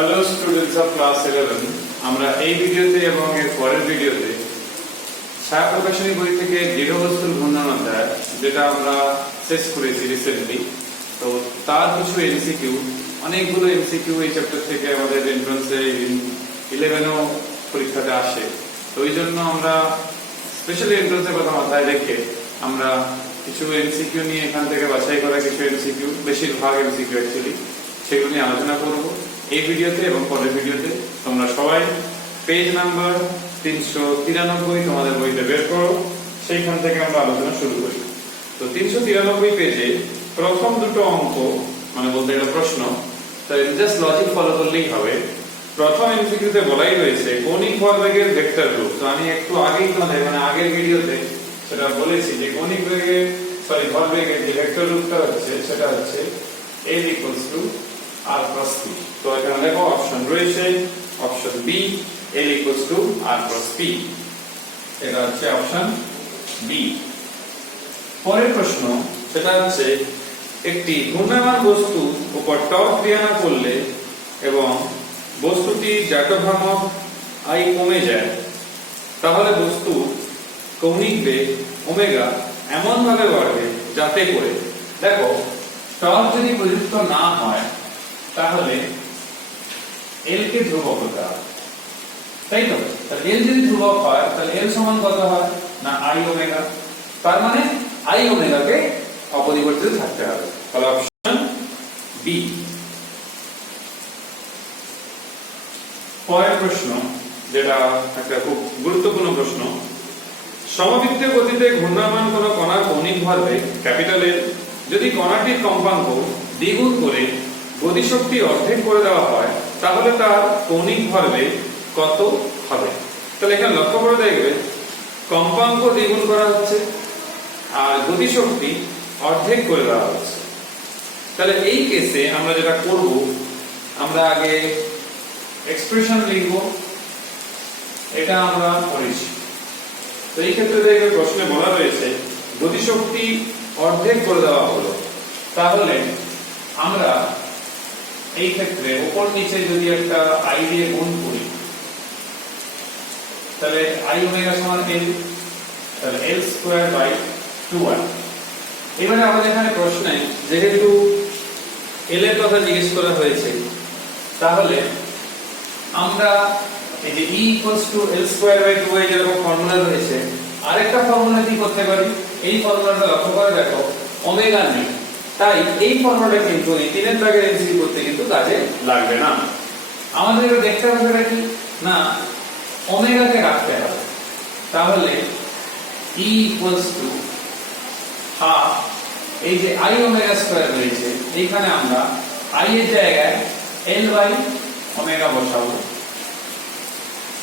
Hello students of class 11 আমরা এই ভিডিওতে এবং এর পরের ভিডিওতে ছায়া প্রকাশনী বই থেকে দৃঢ়বস্তুর ঘূর্ণন অধ্যায় যেটা আমরা শেষ করেছি রিসেন্টলি, তো তার কিছু এমসিকিউ, অনেকগুলো এমসিকিউ এই চ্যাপ্টার থেকে আমাদের এন্ট্রান্সে 11ও পরীক্ষাতে আসে। তো ওই জন্য আমরা স্পেশালি এন্ট্রান্সের কথা মাথায় রেখে আমরা কিছু এমসিকিউ নিয়ে এখান থেকে বাছাই করা কিছু এমসিকিউ, বেশিরভাগ এমসিকিউ অ্যাকচুয়ালি, সেগুলো নিয়ে আলোচনা করব এই ভিডিওতে এবং পরের ভিডিওতে। তোমরা সবাই পেজ নাম্বার 393 তোমাদের বইতে বের করো, সেইখান থেকে আমরা আলোচনা শুরু করি। তো 393 পেজে প্রথম দুটো অঙ্ক, মানে বলতে গেলে প্রশ্ন, তাই জাস্ট লজিক ফলো করলেই হবে। প্রথম এমসিকিউতে বলাই রয়েছে কৌণিক ভরবেগের ভেক্টর রূপ। তো আমি একটু আগেই তোমাদের আগের ভিডিওতে সেটা বলেছি যে কৌণিক ভরবেগের যে ভেক্টর রূপটা হচ্ছে সেটা হচ্ছে L = r + p। তো এখানে দেখো অপশন রয়েছে, option B L = r + p, এটা হচ্ছে অপশন বি। পরের প্রশ্ন সেটা হচ্ছে একটি ঘূর্ণায়মান বস্তু উপর টর্ক ক্রিয়া না করলে এবং বস্তুটির জাতভ্রামক I কমে যায়, তাহলে বস্তু কৌণিক বেগ ওমেগা এমন ভাবে বাড়বে যাতে করে, দেখো টর্ক যদি প্রযুক্ত না হয় তাহলে L কে ধ্রুবক হতে হবে, তাই তো? তাহলে L যদি ধ্রুবক হয় তাহলে L সমান কত হয় না I ওমেগা, তার মানে I ওমেগা কে অপরিবর্তিত থাকতে হবে। তাহলে অপশন বি। পরের প্রশ্ন যেটা একটা খুব গুরুত্বপূর্ণ প্রশ্ন, সমবৃত্তীয় গতিতে ঘূর্ণায়মান কোন কণার কৌণিক ভরবেগ ক্যাপিটাল L যদি কণাটির কম্পাঙ্ক দ্বিগুণ করে গতিশক্তি অর্ধেক করে দেওয়া হয় তাহলে তার কৌণিক ভরবেগ কত হবে? তাহলে এখানে লক্ষ্য করে দেখবে কম্পাঙ্ক দ্বিগুণ করা হচ্ছে আর গতিশক্তি অর্ধেক করে দেওয়া হচ্ছে। তাহলে এই কেসে আমরা যেটা করব, আমরা আগে এক্সপ্রেশন লিখব, এটা আমরা করেছি। তো এই ক্ষেত্রে দেখবে প্রশ্নে বলা রয়েছে গতিশক্তি অর্ধেক করে দেওয়া হলো, তাহলে আমরা এই ক্ষেত্রে উপর নিচে যদি একটা I দিয়ে গুণ করি তাহলে I ওমেগা সমান L, তাহলে L²/2r। এবারে আমাদের এখানে প্রশ্নে যেহেতু L এর কথা জিজ্ঞেস করা হয়েছে, তাহলে আমরা এই যে E = L²/2y যেরকম ফর্মুলা রয়েছে, আরেকটা ফর্মুলা কি করতে পারি, এই ফর্মুলাটা লক্ষ্য করে দেখো ওমেগা নেই, তাই এই ফর্মুলাটা কিন্তু এই তিনের দাগের এমসিকিউ করতে কিন্তু কাজে লাগবে না। আমাদের এবার দেখতে হবে কি না ওমেগা কে রাখতে হবে, তাহলে E = ½ এই যে I ওমেগা স্কয়ার রয়েছে, এইখানে আমরা I এর জায়গায় L/ওমেগা বসাবো।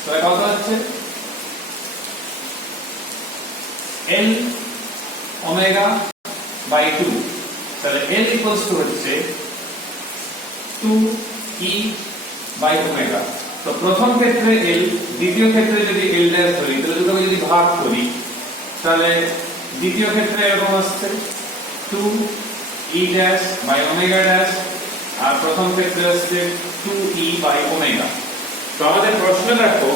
তাহলে কত হচ্ছে L ওমেগা/2, তাহলে L হচ্ছে 2E/ওমেগা। তো প্রথম ক্ষেত্রে L, দ্বিতীয় ক্ষেত্রে যদি L' ধরি, তাহলে দুটোকে যদি ভাগ করি তাহলে দ্বিতীয় ক্ষেত্রে এরকম আসছে 2E'/ওমেগা', আর প্রথম ক্ষেত্রে আসছে 2E/ওমেগা। তো আমাদের প্রশ্নে দেখো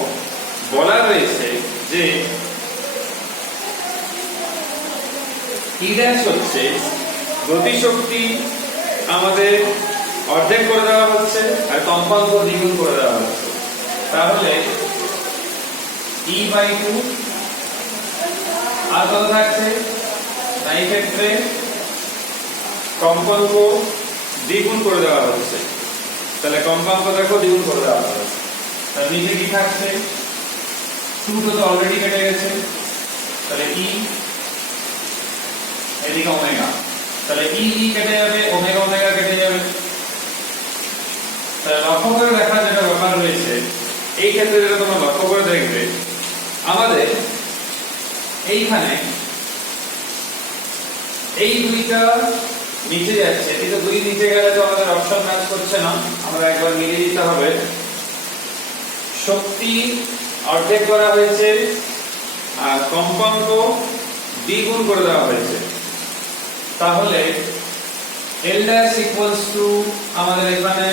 বলা রয়েছে যে E' হচ্ছে গতিশক্তি আমাদের অর্ধেক করে দেওয়া হচ্ছে আর কম্পাঙ্ক দ্বিগুণ করে দেওয়া হচ্ছে, তাহলে E/2 আর কত থাকছে না, এই ক্ষেত্রে কম্পাঙ্ক দ্বিগুণ করে দেওয়া হচ্ছে, তাহলে কম্পাঙ্ক দেখো দ্বিগুণ করে দেওয়া হচ্ছে, তাহলে নিচে কি থাকছে 2 তো অলরেডি কেটে গেছে, তাহলে E এদিকে ওমেগা, তাহলে E কেটে যাবে, ওমেগা কেটে যাবে। তাহলে লক্ষ্য করে দেখা যেটা ব্যাপার রয়েছে এই ক্ষেত্রে, যেটা তোমরা লক্ষ্য করে দেখবে আমাদের এইখানে এই দুইটা নিচে যাচ্ছে, কিন্তু দুই নিচে গেলে তো আমাদের অপশন ম্যাচ করছে না, আমরা একবার মিলিয়ে দিতে হবে। শক্তি অর্ধেক করা হয়েছে আর কম্পাঙ্ক দ্বিগুণ করে দেওয়া হয়েছে, তাহলে L' আমাদের এখানে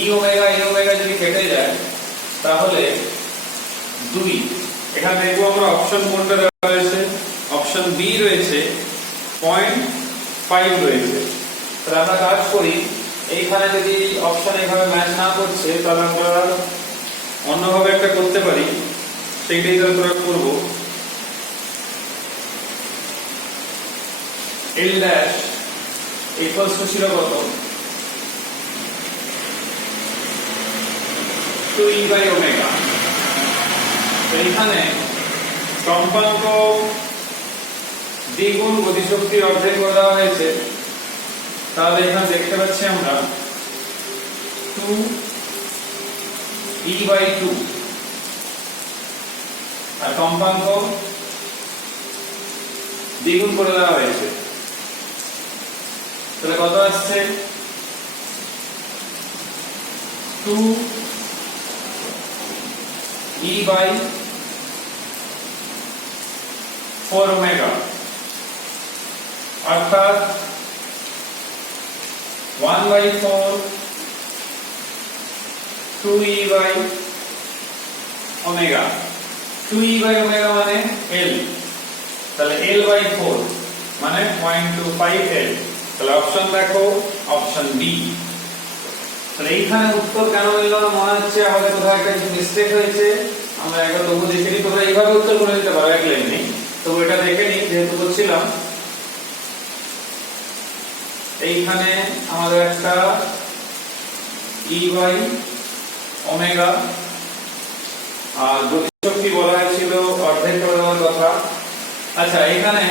ই ওমেগা যদি কেটে যায় তাহলে 2। এখানে দেখবো আমরা অপশন কোনটা দেওয়া রয়েছে, অপশন বি রয়েছে 0.5 রয়েছে। তাহলে আমরা কাজ করি, এইখানে যদি অপশন এইভাবে ম্যাচ না করছে তাহলে আমরা অন্যভাবে একটা করতে পারি, সেইটাই তাহলে আমরা করবো। L dash equals to ছিল কত, 2e by omega। তো এখানে কম্পাঙ্ক দ্বিগুণ গতিশক্তি অর্ধেক করে দেওয়া হয়েছে, তাহলে এখানে দেখতে পাচ্ছি আমরা 2e by 2 আর কম্পাঙ্ক দ্বিগুণ করে দেওয়া হয়েছে, তাহলে কত আসছে 2e by 4 omega অর্থাৎ 1/4 2e by omega। 2e by omega মানে L, তাহলে L/4 মানে 0.25 L। তাহলে অপশন দেখো অপশন বি। তাহলে এইখানে উত্তর কেন মিলল না, মনে হচ্ছে আমাদের কোথাও একটা মিস্টেক হয়েছে। আমরা একবার তবু দেখে নিই, তোমরা এইভাবে উত্তর করে দিতে পারো, এক লাইন নেই, তো এটা দেখে নিই। যেহেতু বলছিলাম এইখানে আমাদের একটা ই বাই ওমেগা আর গতিশক্তি বলা হয়েছিল অর্ধেক করে দেওয়ার কথা। আচ্ছা, এখানে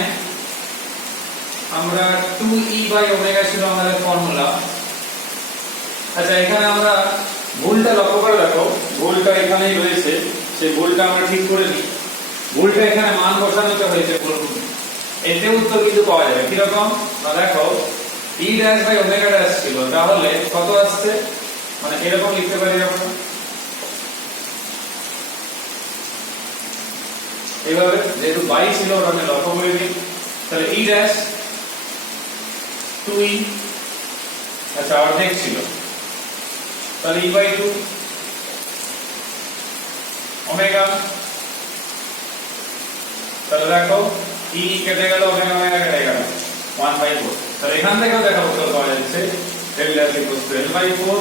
আমরা 2e বাই ওমেগা ছিল আমাদের ফর্মুলা। আচ্ছা, এখানে আমরা ভুলটা লক্ষ্য করে রাখো, ভুলটা এখানেই রয়েছে, সেই ভুলটা আমরা ঠিক করে নিই। ভুলটা এখানে মান বসানোতে হয়েছে, এতে উত্তর কিন্তু পাওয়া যাবে কিরকম না, দেখো e dash by omega dash ছিল, তাহলে কত আসছে, মানে এরকম লিখতে পারি আমরা এইভাবে, যেহেতু বাই ছিল ওটা আমি লক্ষ্য করে নিই। তাহলে e ড্যাশ 2e, আচ্ছা অর্ধেক ছিল, তাহলে e বাই 2 ওমেগা। তাহলে দেখো e কেটে গেল, ওমেগা ওমেগা কেটে গেল, 1/4। তাহলে এখান থেকেও দেখা উত্তর পাওয়া যাচ্ছে L dash equals to L/4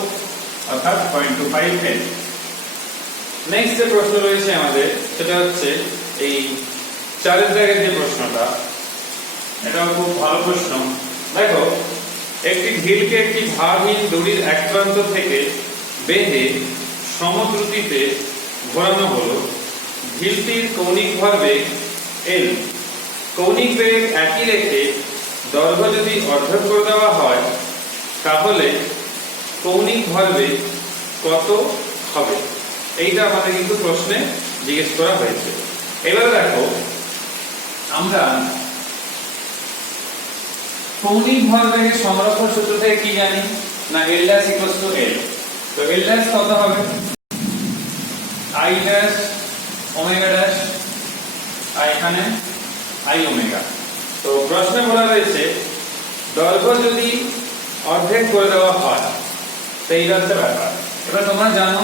অর্থাৎ 0.25 L। নেক্সট যে প্রশ্ন রয়েছে আমাদের, সেটা হচ্ছে এই 4 দাগের যে প্রশ্নটা, এটাও খুব ভালো প্রশ্ন। দেখো, একটি ঢিলকে একটি ভারহীন দড়ির এক প্রান্ত থেকে বেঁধে সমদ্রুতিতে ঘোরানো হলো। ঢিলটির কৌণিক ভরবেগ L, কৌণিক বেগ একই রেখে দৈর্ঘ্য যদি অর্ধেক করে দেওয়া হয় তাহলে কৌণিক ভরবেগ কত হবে? এইটা আমাদের কিন্তু প্রশ্নে জিজ্ঞেস করা হয়েছে। এবার দেখো, আমরা কৌণিক ভরবেগের সংরক্ষণ সূত্র থেকে কি জানি না, L dash equals to L। তো L dash কত হবে, I dash omega dash, আর এখানে I omega। তো প্রশ্নে বলা রয়েছে দৈর্ঘ্য যদি অর্ধেক করে দেওয়া হয়, তো এই হচ্ছে ব্যাপার। এবার তোমরা জানো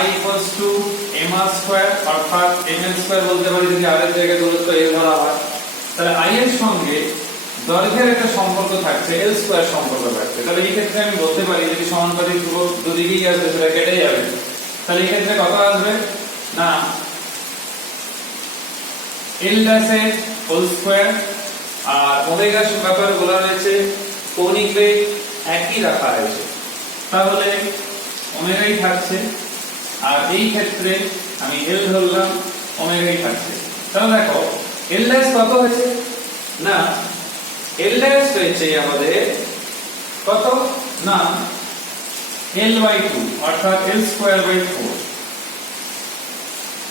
I equals to mr square, অর্থাৎ ml square বলতে পারি যদি r এর জায়গায় দূরত্ব l ধরা হয়। তাহলে I এর সঙ্গে দৈর্ঘ্যের একটা সম্পর্ক থাকছে, l স্কয়ার সম্পর্ক থাকছে। তাহলে এই ক্ষেত্রে আমি বলতে পারি যদি সমানুপাতিক ধ্রুবক দুদিকেই আসবে সেটা কেটে যাবে, তাহলে এই ক্ষেত্রে কত আসবে না l dash এর হোল স্কয়ার, আর ওমেগা ব্যাপারে বলা রয়েছে কৌণিক বেগ একই রাখা হয়েছে, তাহলে ওমেগাই থাকছে। আর এই ক্ষেত্রে আমি l ধরলাম, ওমেগাই থাকছে। তাহলে দেখো l dash কত হয়েছে না, l dash হয়েছে আমাদের কত না l/2 অর্থাৎ l স্কয়ার বাই 4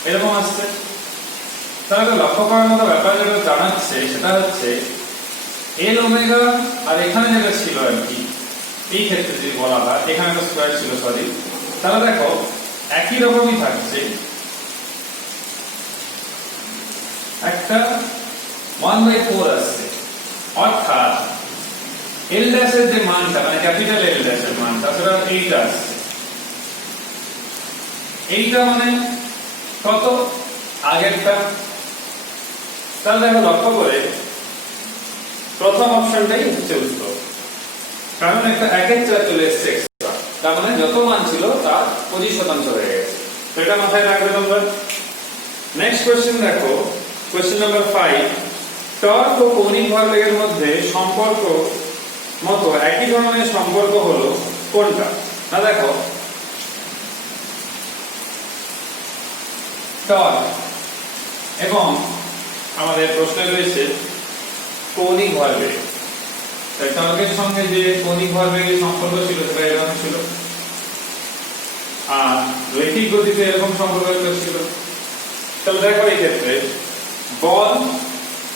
এরকম আসছে। তাহলে লক্ষ্য করার মতো ব্যাপার যেটা জানাচ্ছে সেটা হচ্ছে l ওমেগা আর এখানে যেটা ছিল আর কি, এই ক্ষেত্রে যদি বলা হয় এখানে একটা স্কয়ার ছিল, সরি, তাহলে দেখো একই রকমই থাকছে, একটা 1/4 আসছে, অর্থাৎ l dash এর যে মানটা মানে ক্যাপিটাল L dash এর মানটা সেটা এইটা আসছে। এইটা মানে কত আগেরটা। তাহলে দেখো লক্ষ্য করে প্রথম অপশনটাই হচ্ছে উত্তর, কারণ একটা 1/4 চলে এসেছে এক্সট্রা, তার মানে যত মান ছিল তার 25% হয়ে গেছে। তো এটা মাথায় রাখবে তোমরা। নেক্সট কোশ্চেন দেখো, কোশ্চেন নাম্বার 5, টর্ক ও কৌণিক ভরবেগের মধ্যে সম্পর্ক মতো একই ধরনের সম্পর্ক হলো কোনটা? না দেখো, টর্ক এবং আমাদের প্রশ্নে রয়েছে কৌণিক ভরবেগ। তাই টর্কের সঙ্গে যে কৌণিক ভরবেগের সম্পর্ক ছিল সেটা এরকম ছিল, আর রৈখিক গতিতে এরকম সম্পর্ক ছিল। তাহলে দেখো এই ক্ষেত্রে বল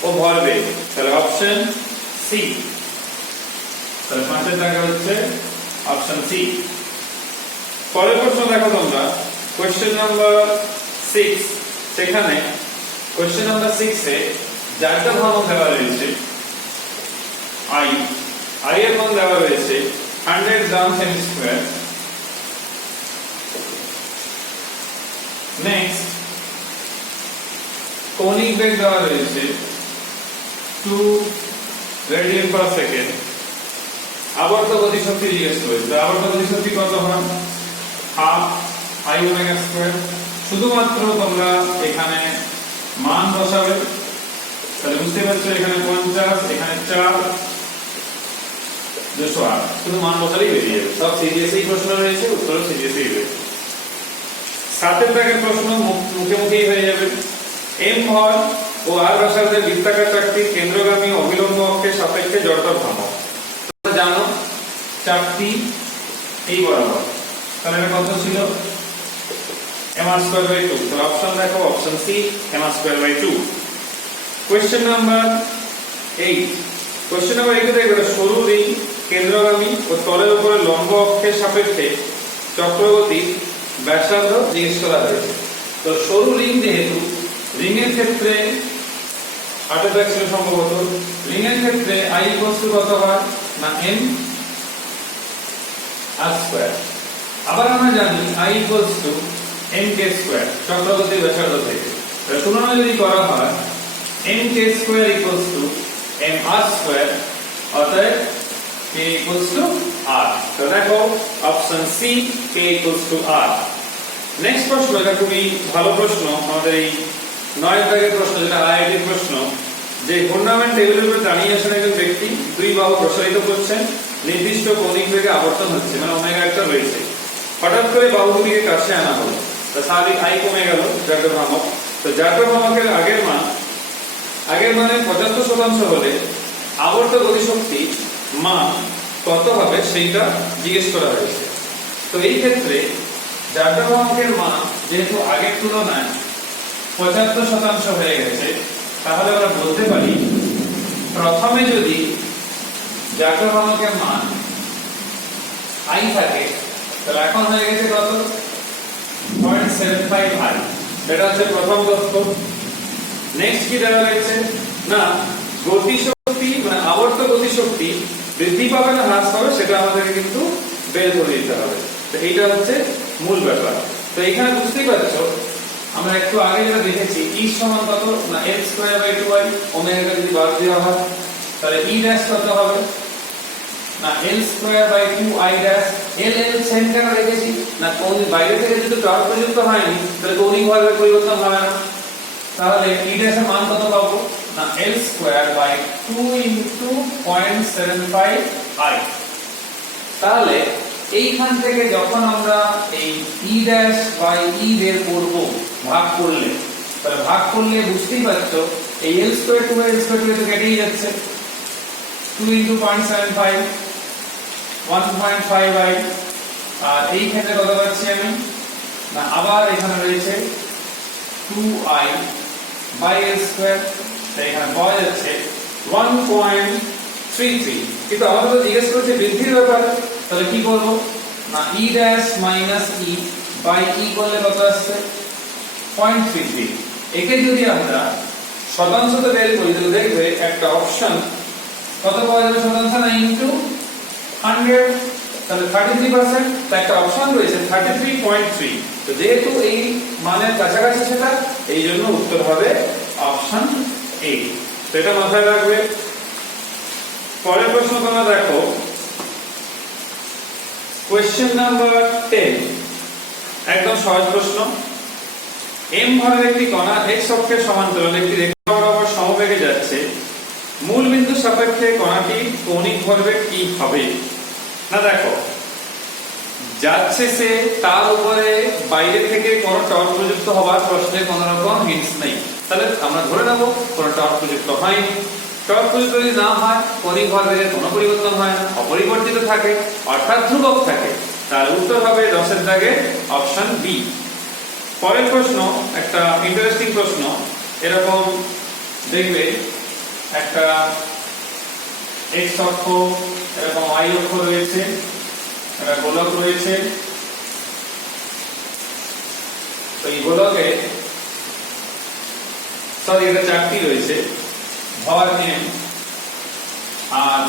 ও ভরবেগ, তাহলে অপশন সি। তাহলে পাঁচের জায়গা হচ্ছে অপশন সি। পরের প্রশ্ন দেখো তোমরা, কোশ্চেন নাম্বার 6, সেখানে কোশ্চেন নাম্বার 6 এ যারটা ভ্রামক দেওয়া রয়েছে আই এর মান দেওয়া রয়েছে 100 গ্রাম সেমি স্কয়ার। নেক্সট কৌণিক বেগ দেওয়া রয়েছে 2 রেডিয়ান পার সেকেন্ড। আবর্ত গতিশক্তি জিজ্ঞেস করেছে, আবর্ত গতিশক্তি কত হয়? Half I omega square. শুধুমাত্র তোমরা এখানে মান বসাবে, তাহলে বুঝতে পারছো এখানে 50, এখানে 4, 208, শুধু মান বসালেই বেরিয়ে যাবে। সব সিরিয়াসই প্রশ্ন রয়েছে, উত্তর সিরিয়াসই রয়েছে। 7 দাগের প্রশ্ন মুখে মুখেই হয়ে যাবে। এম ভর ও আর ব্যাসার্ধের বৃত্তাকার চাকতির কেন্দ্রগামী অবিলম্ব অক্ষের সাপেক্ষে জড়তার ভ্রামক। তোমরা জানো চাকতি এই বরাবর, তাহলে এটা কত ছিল? m²/2। তো অপশন দেখো, option C m²/2। Question number 8, question number 8 দেখো, সরু রিং কেন্দ্রগামী ও তলের উপরে লম্ব অক্ষের সাপেক্ষে চক্রগতির ব্যাসার্ধ জিজ্ঞেস করা হয়েছে। তো সরু রিং, যেহেতু রিং এর ক্ষেত্রে 8 দাগ ছিল সম্ভবত, রিং এর ক্ষেত্রে i কত হয়? না m r²। আবার আমরা জানি i mk² চক্রগতির ব্যাসার্ধ থেকে। তুলনা যদি করা হয় mk² mr², অতএব k r। তো দেখো option C k r। Next প্রশ্ন, এটা খুবই ভালো প্রশ্ন, আমাদের এই 9 দাগের প্রশ্ন, যেটা আইআইটির প্রশ্ন, যে ঘূর্ণায়মান টেবিলের উপর দাঁড়িয়ে আছেন একজন ব্যক্তি, দুই বাহু প্রসারিত করছেন, নির্দিষ্ট কৌণিক বেগে আবর্তন হচ্ছে, মানে ওমেগা একটা রয়েছে। হঠাৎ করে বাহুগুলিকে কাছে আনা হলো, তো স্বাভাবিক আই কমে গেল, যার ভ্রামক। তো যার ভ্রামকের আগের মানে 75% হলে আবর্ত গতিশক্তি মান কত হবে সেইটা জিজ্ঞেস করা হয়েছে। তো এই ক্ষেত্রে যার ভ্রামকের মান যেহেতু আগের তুলনায় 75% হয়ে গেছে, তাহলে আমরা বলতে পারি প্রথমে যদি যার ভ্রামকের মান আই থাকে, তাহলে এখন হয়ে গেছে কত? 0.75 আই। এটা হচ্ছে প্রথম তথ্য। নেক্সট কি দেওয়া রয়েছে? না গতিশক্তি, মানে আবর্ত গতিশক্তি বৃদ্ধি পাবে না হ্রাস পাবে, সেটা আমাদেরকে কিন্তু বের করে দিতে হবে। তো এইটা হচ্ছে মূল ব্যাপার। তো এখানে বুঝতেই পারছো, আমরা একটু আগে যেটা দেখেছি E সমান কত? না l²/2i। ওমেগা যদি বাদ দেওয়া হয় তাহলে E' কত হবে? না l²/2i'। l সেম কেন রেখেছি? না কোন বাইরে থেকে যদি টর্ক প্রযুক্ত হয়নি, তাহলে কৌণিক ভরবেগ পরিবর্তন হবে না। তাহলে E' এর মান কত পাবো? না l²/2 * 0.75i। তাহলে এইখান থেকে যখন আমরা এই E'/E বের করব ভাগ করলে, তাহলে ভাগ করলে বুঝতেই পারছো এই l², 2l² তো কেটেই যাচ্ছে, 2 * 0.75 1.5i। আর এই ক্ষেত্রে কত পাচ্ছি আমি? না আবার এখানে রয়েছে 2i/l², তাই এখানে পাওয়া যাচ্ছে 1.33। কিন্তু আমাদের তো জিজ্ঞেস করেছে বৃদ্ধির ব্যাপার, তাহলে কি করব? না E' - E/E করলে কত আসছে? 0.33। একে যদি আমরা শতাংশতে বের করি, তাহলে দেখবে একটা অপশন কত পাওয়া যাবে শতাংশ? না ইনটু 100। তাহলে 33%, তো একটা অপশন রয়েছে 33.3। তো যেহেতু এই মানের কাছাকাছি সেটা, এই জন্য উত্তর হবে অপশন এ। তো এটা মাথায় রাখবে। পরের প্রশ্ন তোমরা দেখো, কোশ্চেন নাম্বার 10, একদম সহজ প্রশ্ন। m ভরের একটি কণা x অক্ষের সমান্তরাল একটি রেখা বরাবর সমবেগে যাচ্ছে, মূল বিন্দু সাপেক্ষে কণাটি কৌণিক ভরবেগ কি হবে? না দেখো, যাচ্ছে সে, তার উপরে বাইরে থেকে কোনো টর্ক প্রযুক্ত হওয়ার প্রশ্নে কোনো রকম হিন্টস নেই, তাহলে আমরা ধরে নেব কোনো টর্ক প্রযুক্ত হয়নি। টর্ক প্রযুক্ত যদি না হয়, কৌণিক ভরবেগের কোনো পরিবর্তন হয় না, অপরিবর্তিত থাকে, অর্থাৎ ধ্রুবক থাকে। তার উত্তর হবে 10 এর দাগে অপশন বি। পরের প্রশ্ন একটা ইন্টারেস্টিং প্রশ্ন। এরকম দেখবে একটা x অক্ষ, এরকম y অক্ষ রয়েছে, একটা গোলক রয়েছে। তো এই গোলকে এটা চারটি রয়েছে, ভর m আর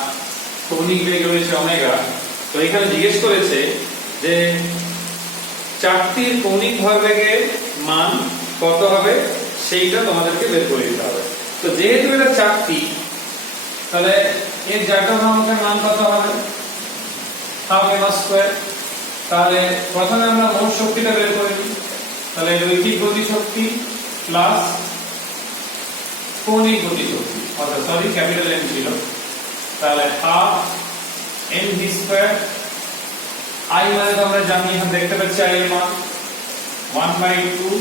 কৌণিক বেগ রয়েছে ওমেগা। তো এখানে জিজ্ঞেস করেছে যে চারটির কৌণিক ভরবেগের মান কত হবে, সেইটা তোমাদেরকে বের করে দিতে হবে। তো যেহেতু এটা চারটি, তাহলে এর জারটা ভ্রামকের মান কত হবে? Half m square. তাহলে প্রথমে আমরা মোট শক্তিটা বের করে নিই। তাহলে রৈখিক গতিশক্তি প্লাস কৌণিক গতিশক্তি, অর্থাৎ ক্যাপিটাল M ছিল, তাহলে হাফ mv স্কয়ার। I মানে তো আমরা জানি, এখন দেখতে পাচ্ছি I এর মান 1/2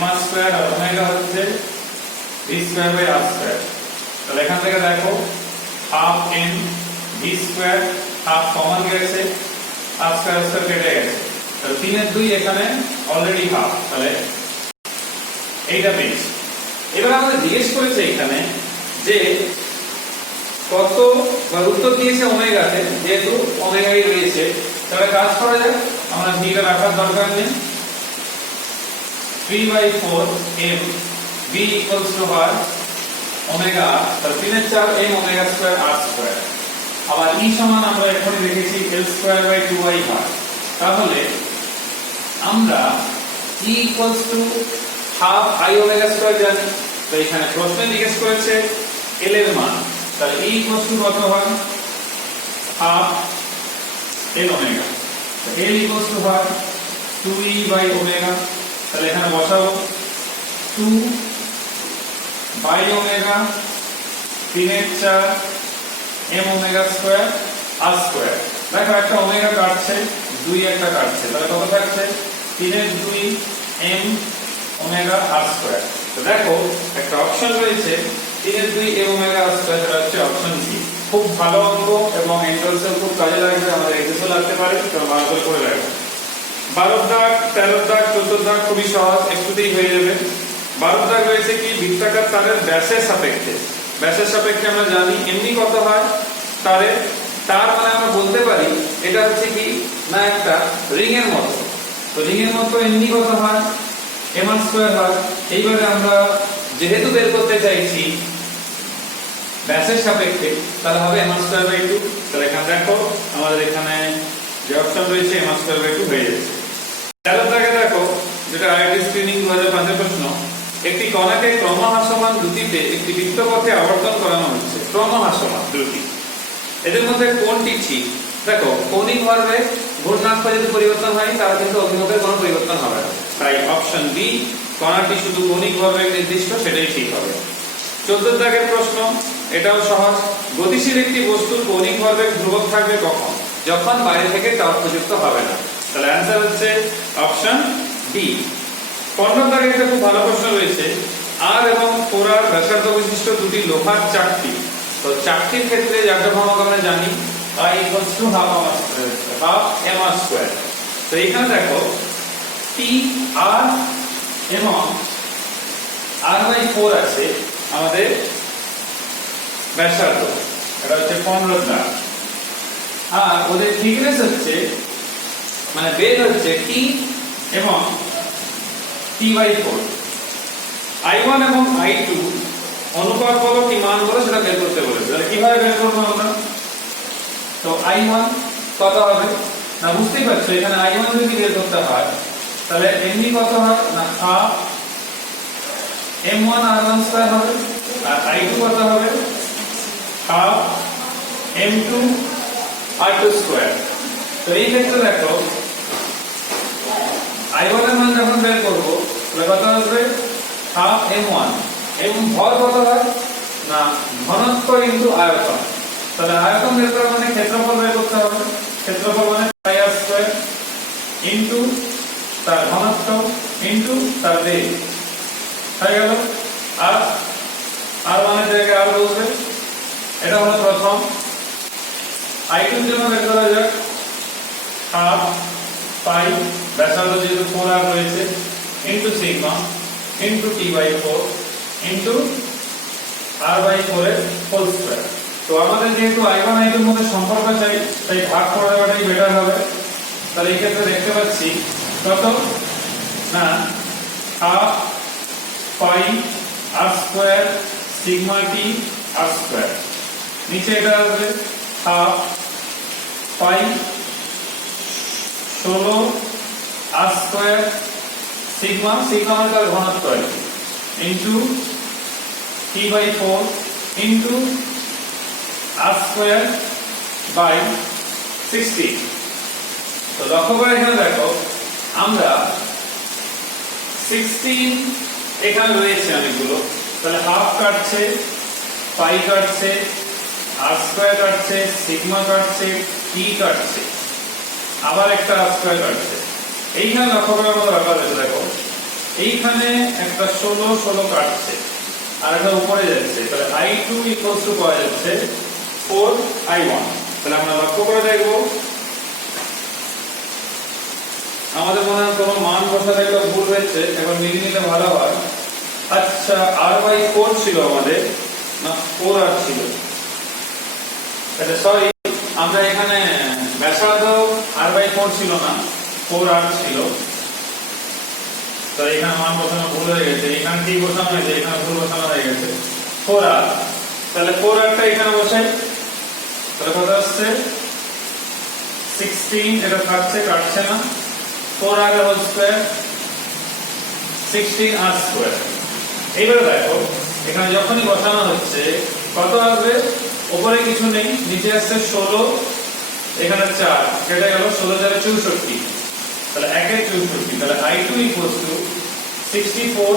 m স্কয়ার, আর ওমেগা হচ্ছে v square by r square. তাহলে এখান থেকে দেখো half m v square, half common গেছে, r স্কয়ার স্কয়ার কেটে গেছে, তাহলে 3 এর 2 এখানে অলরেডি হাফ, তাহলে এইটা পেয়েছি। এবার আমাদের জিজ্ঞেস করেছে এখানে যে কত, বা উত্তর দিয়েছে ওমেগাতে, যেহেতু ওমেগাই রয়েছে, তাহলে কাজ করা যায়, আমরা ভিটা রাখার দরকার নেই। 3/4 m v equals to r omega, তাহলে 3 এর 4 m omega square r square. আবার e সমান আমরা এখনই দেখেছি l square by 2i r। তাহলে আমরা e equals to half i omega square জানি। তো এখানে প্রশ্নে জিজ্ঞেস করেছে l এর মান, তাহলে e equals to কত হয়? Half l omega. l equals to হয় 2e বাই ওমেগা। তাহলে এখানে বসাবো 2 বাই ওমেগা 3 এর 4 m omega square r square. দেখো একটা ওমেগা কাটছে, 2 একটা কাটছে, তাহলে কত থাকছে? 3 এর 2 m ওমেগা r স্কয়ার। তো দেখো একটা অপশন রয়েছে 3 এর 2 m ওমেগা r স্কয়ার, যেটা হচ্ছে অপশন সি। খুব ভালো অঙ্ক এবং এন্ট্রান্সে খুব কাজে লাগবে, আমাদের এক্সামে লাগতে পারে, তো ভালো করে রাখো। 12 দাগ, 13 দাগ, 14 দাগ খুবই সহজ, একটুতেই হয়ে যাবে। 12 দাগ রয়েছে কি বৃত্তাকার তারের ব্যাসের সাপেক্ষে। ব্যাসের সাপেক্ষে আমরা জানি এমনি কত হয় তারের, তার মানে আমরা বলতে পারি এটা হচ্ছে কি না একটা রিং এর মতো। তো রিং এর মতো এমনি কত হয়? m স্কয়ার হয়। এইবারে আমরা যেহেতু বের করতে চাইছি ব্যাসের সাপেক্ষে, তাহলে হবে m স্কয়ার বাই 2। তাহলে এখানে দেখো আমাদের এখানে যে অপশন রয়েছে m স্কয়ার বাই 2 হয়ে যাচ্ছে। 13 দাগে দেখো, যেটা আইআইটি স্ক্রিনিং 2005 এর প্রশ্ন। একটি কণাকে ক্রমহ্রাসমান দ্রুতিতে একটি বৃত্তপথে আবর্তন করানো হচ্ছে। ক্রমহ্রাসমান দ্রুতি, এদের মধ্যে কোনটি ঠিক? দেখো কৌণিক ভরবেগ ঘূর্ণাক্ষ যদি পরিবর্তন হয়, তাহলে কিন্তু অভিমুখের কোনো পরিবর্তন হবে না, তাই অপশন বি কণাটি শুধু কৌণিক ভরবেগ নির্দিষ্ট, সেটাই ঠিক হবে। 14 দাগের প্রশ্ন, এটাও সহজ। গতিশীল একটি বস্তুর কৌণিক ভরবেগ ধ্রুবক থাকবে কখন? যখন বাইরে থেকে টর্ক প্রযুক্ত হবে না। তাহলে অ্যানসার হচ্ছে অপশন বি। 15 দাগে একটা খুব ভালো প্রশ্ন রয়েছে। আর এবং 4r ব্যাসার্ধ বিশিষ্ট দুটি লোহার চাকতি। তো চাকতির ক্ষেত্রে যার ভ্রামক আমরা জানি I equals to half m square. তো এখানে দেখো t r এবং r/4 আছে আমাদের ব্যাসার্ধ, এটা হচ্ছে 15 দাগ। আর ওদের থিকনেস হচ্ছে, মানে বেদ হচ্ছে t এবং t/4। I1 এবং I2 অনুপাত বলো কি মান বলো সেটা বের করতে বলেছে। তাহলে কিভাবে বের করব আমরা? তো I1 কত হবে না বুঝতেই পারছো এখানে I1 যদি বের করতে হয় তাহলে এমনি কত হয় না হাফ m1 r1 স্কয়ার হবে আর I2 কত হবে হাফ m2 r2 স্কয়ার। তো এই ক্ষেত্রে দেখো I1 এর মান যখন বের করব তাহলে কত আসবে হাফ m1 এবং ভর কত হয় না ঘনত্ব ইনটু আয়তন। তাহলে আয়তন বের করার মানে ক্ষেত্রফল বের করতে হবে, ক্ষেত্রফল মানে পাই r স্কয়ার ইনটু তার ঘনত্ব ইনটু তার বেগ হয়ে গেল। আর r1 এর জায়গায় r বসবে, এটা হলো প্রথম। I2 এর জন্য বের করা যাক হাফ পাই ব্যাসার্ধ যেহেতু 4r রয়েছে into sigma into t/4 into r/4 এর হোল স্কয়ার। তো আমাদের যেহেতু I1 I2 এর মধ্যে সম্পর্ক চাই তাই ভাগ করে দেওয়াটাই বেটার হবে। তাহলে এই ক্ষেত্রে দেখতে পাচ্ছি কত না half pi r square sigma t r square, নিচে এটা আসবে half pi 16 r square sigma মানে তার ঘনত্ব into t/4 into r square by 60। তো লক্ষ্য করে এখানে দেখো আমরা 16 এখানে রয়েছে অনেকগুলো, তাহলে হাফ কাটছে পাই কাটছে r স্কয়ার কাটছে সিগমা কাটছে t কাটছে আবার একটা r স্কয়ার কাটছে। এইখানে লক্ষ্য করার মতো ব্যাপার আছে, দেখো এইখানে একটা 16 কাটছে আর একটা উপরে যাচ্ছে, তাহলে I2 ইকুয়ালস টু পাওয়া যাচ্ছে 4I1। তাহলে আমরা লক্ষ্য করে দেখব আমাদের মনে হয় কোনো মান বসাতে একটা ভুল হয়েছে, এখন মিলিয়ে নিলে ভালো হয়। আচ্ছা r/4 ছিল আমাদের না 4r ছিল, আচ্ছা সরি আমরা এখানে ব্যাসার্ধ r/4 ছিল না 4r ছিল, তো এখানে মান বসানো ভুল হয়ে গেছে, এখানে ঠিক বসানো হয়েছে এখানে ভুল বসানো হয়ে গেছে 4r। তাহলে 4r টা এখানে বসাই, তাহলে কত আসছে 16, এটা থাকছে কাটছে না 4r এর হোল স্কয়ার 16r স্কয়ার। এইবার দেখো এখানে যখনই বসানো হচ্ছে কত আসবে, উপরে কিছু নেই নিচে আসছে 16 এখানে 4 কেটে গেল 16 4 64, তাহলে 1 এর 64, তাহলে I2 equals to 64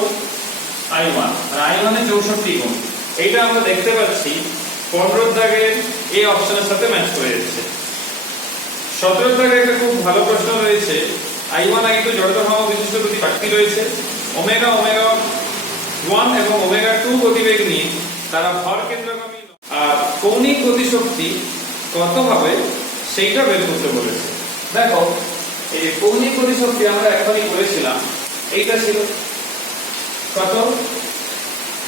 I1 R I1 এর 64 গুণ। এইটা আমরা দেখতে পাচ্ছি 15 দাগের এই অপশনের সাথে ম্যাচ করে যাচ্ছে। 17 দাগে একটা খুব ভালো প্রশ্ন রয়েছে, I1 I2 জড়তা ভাব বিশিষ্ট দুটি প্রার্থী রয়েছে, ওমেগা 1 এবং ওমেগা 2 গতিবেগ নিয়ে তারা ভর কেন্দ্রগামী আর কৌণিক গতিশক্তি কত হবে সেইটা বের করতে বলেছে। দেখো এই যে কৌণিক গতিশক্তি আমরা এখনই করেছিলাম, এইটা ছিল কত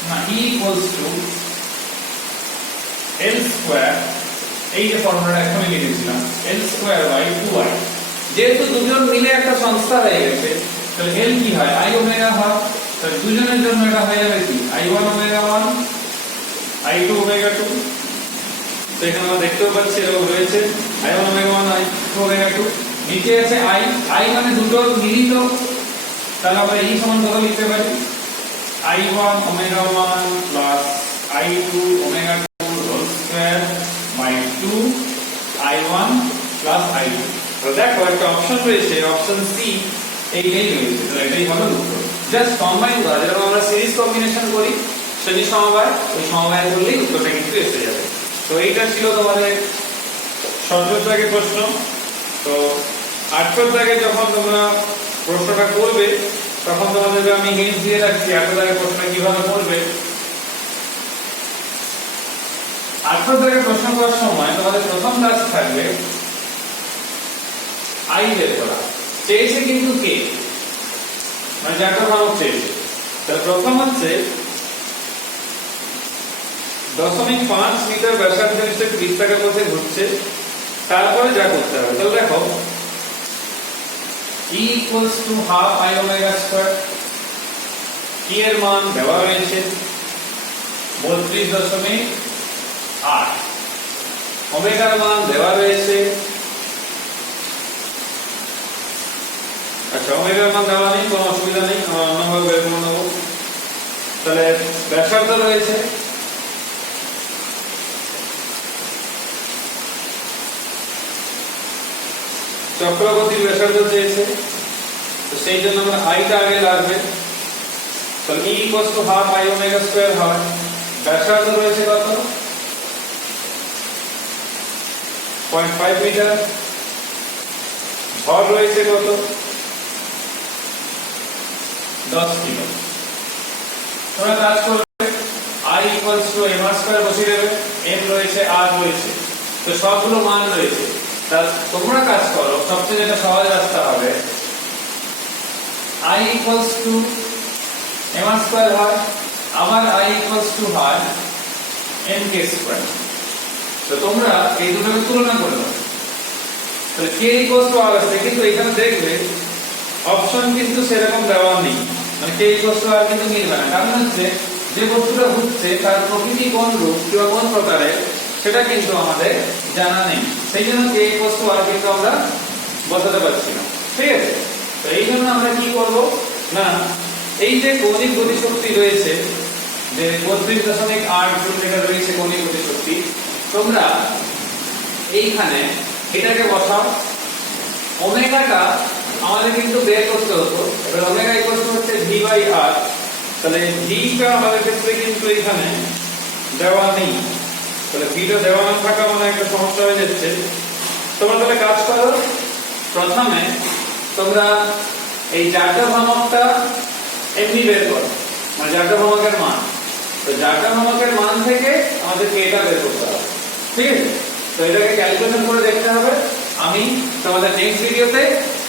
না E equals to L square, এই যে ফর্মুলাটা এখনই লিখেছিলাম L স্কয়ার বাই 2i। যেহেতু দুজন মিলে একটা সংস্থা হয়ে গেছে তাহলে L কি হয় I ওমেগা হয়, তাহলে দুজনের জন্য এটা হয়ে যাবে কি I1 ওমেগা 1 I2 ওমেগা 2। তো এখানে আমরা দেখতেও পাচ্ছি এরকম রয়েছে I1 ওমেগা 1 I2 ওমেগা 2, নিচে আছে I মানে দুটো মিলিত, তাহলে আমরা এই সমান কত লিখতে পারি I1 omega 1 plus I2 omega 2 whole square by 2 I1 plus I2। তো দেখো একটা অপশন রয়েছে অপশন সি, এইটাই রয়েছে, তাহলে এটাই হবে উত্তর। জাস্ট কম্বাইন করা, যেরকম আমরা সিরিজ কম্বিনেশন করি শ্রেণী সমবায়, ওই সমবায় করলেই উত্তরটা কিন্তু এসে যাবে। তো এইটা ছিল তোমাদের 17 দাগের প্রশ্ন। তো 18 দাগে যখন তোমরা প্রশ্নটা করবে তখন তোমাদেরকে আমি হিন্ট দিয়ে রাখছি 18 দাগের প্রশ্ন কিভাবে করবে। 18 দাগের প্রশ্ন করার সময় তোমাদের প্রথম কাজ থাকবে I বের করা, চেয়েছে কিন্তু কে মানে যাকে ভাবক চেয়েছে। তাহলে প্রথম হচ্ছে 0.5 মিটার ব্যাসার্ধের নিচে বৃত্তাকার পথে ঘুরছে, তারপরে যা করতে হবে তাহলে দেখো E equals to half I omega square, E এর মান দেওয়া রয়েছে 32.8, ওমেগার মান দেওয়া রয়েছে আচ্ছা, ওমেগার মান দেওয়া নেই, কোনো অসুবিধা নেই, আমরা অন্যভাবে বের করে নেবো। তাহলে ব্যাসার্ধ রয়েছে, চক্রগতির ব্যাসার্ধ চেয়েছে, তো সেই জন্য আমরা আইটা আগে লাগবে। তাহলে E = ½ I ওমেগা স্কয়ার হয়। ব্যাসার্ধ রয়েছে কত? 0.5 মিটার। ভর রয়েছে কত? 10 কিলো। তোমরা কাজ করবে, I = mr² বসিয়ে দেবে, m রয়েছে, r রয়েছে, তো সবগুলো মান রয়েছে। তা তোমরা কাজ করো, সবচেয়ে যেটা সহজ রাস্তা হবে, I = mr² হয়, আবার I = হয় mk²। তো তোমরা এই দুটোকে তুলনা করে দাও। তাহলে k = r আছে, কিন্তু এখানে দেখবে অপশন কিন্তু সেরকম দেওয়া নেই, মানে k = r কিন্তু মিলবে না। কারণ হচ্ছে যে বস্তুটা ঘুরছে তার প্রকৃতি কোন রূপ কিংবা কোন প্রকারের সেটা কিন্তু আমাদের জানা নেই, সেই জন্য k = r কিন্তু আমরা বসাতে পারছি না। ঠিক আছে, তো এই জন্য আমরা কি করব না, এই যে কৌণিক গতিশক্তি রয়েছে, যে 32.8 জুল যেটা রয়েছে কৌণিক গতিশক্তি, তোমরা এইখানে এটাকে বসাও। ওমেগাটা আমাদের কিন্তু বের করতে হতো, এবার ওমেগা হচ্ছে v/r। তাহলে v টা আমাদের ক্ষেত্রে কিন্তু এখানে দেওয়া নেই, তাহলে v টা দেওয়া না থাকা মানে একটা সমস্যা হয়ে যাচ্ছে। তোমরা তাহলে কাজ করো, প্রথমে তোমরা এই জারটা ভ্রামকটা এমনি বের করো, মানে জারটা ভ্রামকের মান। তো জারটা ভ্রামকের মান থেকে আমাদেরকে এটা বের করতে হবে। ঠিক আছে, তো এটাকে ক্যালকুলেশন করে দেখতে হবে। আমি তোমাদের নেক্সট ভিডিওতে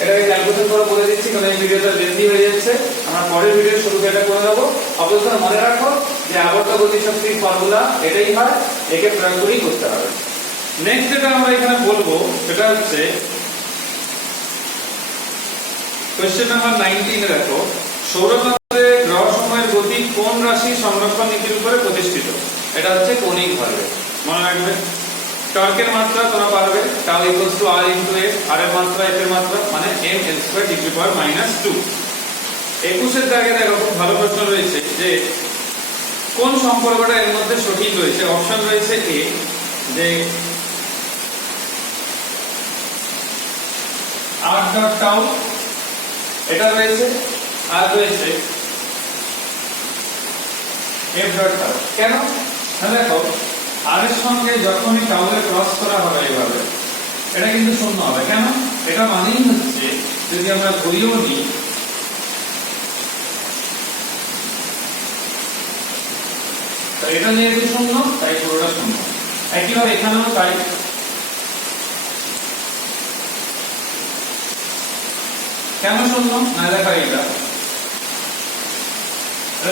এটাকে ক্যালকুলেশন করে বলে দিচ্ছি, কারণ এই ভিডিওটা লেন্থি হয়ে যাচ্ছে। আমরা পরের ভিডিও শুরুতে এটা করে দেবো। অবশ্যই মনে রাখো যে আবর্ত গতিশক্তির ফর্মুলা এটাই হয়, একে প্রয়োগ করেই করতে হবে। নেক্সট যেটা আমরা এখানে বলবো সেটা হচ্ছে কোশ্চেন নাম্বার 19 এ দেখো, সৌরতন্ত্রে গ্রহসমূহের গতি কোন রাশি সংরক্ষণ নীতির উপরে প্রতিষ্ঠিত? এটা হচ্ছে কৌণিক ভরবেগ। মনে রাখবে, টর্কের মাত্রা তোমরা পারবে, টাউ = r * f, r এর মাত্রা f এর মাত্রা মানে ml² × 10⁻²। 21 এর দাগে দেখো, খুব ভালো প্রশ্ন রয়েছে যে কোন সম্পর্কটা এর মধ্যে সঠিক রয়েছে। অপশন রয়েছে এ, যে r.τ এটা রয়েছে, আর রয়েছে f.τ। কেন না, দেখো r এর সঙ্গে যখনই টাউ এর ক্রস করা হবে এইভাবে, এটা কিন্তু শূন্য হবে। কেন? এটা মানেই হচ্ছে যদি আমরা ঘড়িও নিই, তো এটা যেহেতু শূন্য তাই পুরোটা শূন্য। একইভাবে এখানেও তাই। কেন শূন্য না, দেখো এটা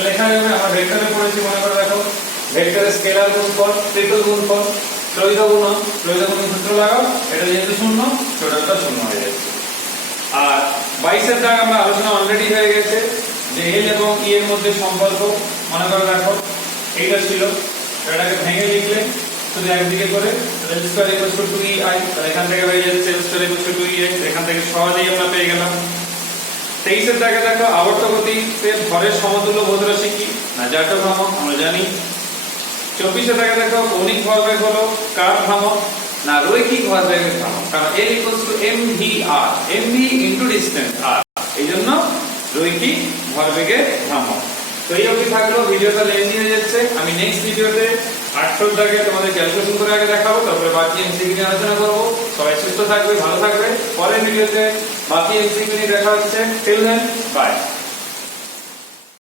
লেখা যাবে, আমরা ভেক্টরে পড়েছি, মনে করে দেখো ভেক্টরের স্কেলার গুণফল, ট্রিপল গুণফল, ত্রৈধ গুণন, ত্রৈধ গুণন সূত্র লাগাও, এটা যেহেতু শূন্য টোটালটা শূন্য হয়ে যাচ্ছে। আর 22 এর দাগ আমরা আলোচনা অলরেডি হয়ে গেছে, যে l এবং e এর মধ্যে সম্পর্ক। মনে করে দেখো এইটা ছিল, এটাকে ভেঙে লিখলে শুধু একদিকে করে l² = 2ei, তাহলে এখান থেকে হয়ে যাচ্ছে l² = 2ex, এখান থেকে সহজেই আমরা পেয়ে গেলাম। 23 এর দাগে দেখো, আবর্ত গতিতে ভরের সমতুল্য বোধ রাশি কি না, জারটা ভ্রামক আমরা জানি। 24 এর দাগে দেখো, কৌণিক ভরবেগ হলো কার ভ্রামক না, রৈখিক ভরবেগের ভ্রামক, কারণ l = mvr, mv * distance r, এইজন্য রৈখিক ভরবেগের ভ্রামক। তো এই অবধি থাকলো, ভিডিওটা লেন্থি হয়ে যাচ্ছে। আমি নেক্সট ভিডিওতে 800 দাগে তোমাদের ক্যালকুলেশন করে আগে দেখাবো, তারপরে বাকি এমসিকিউ নিয়ে আলোচনা করবো। সবাই সুস্থ থাকবে, ভালো থাকবে। পরের ভিডিওতে বাকি এমসিকিউ নিয়ে দেখা হচ্ছে। Till then, by.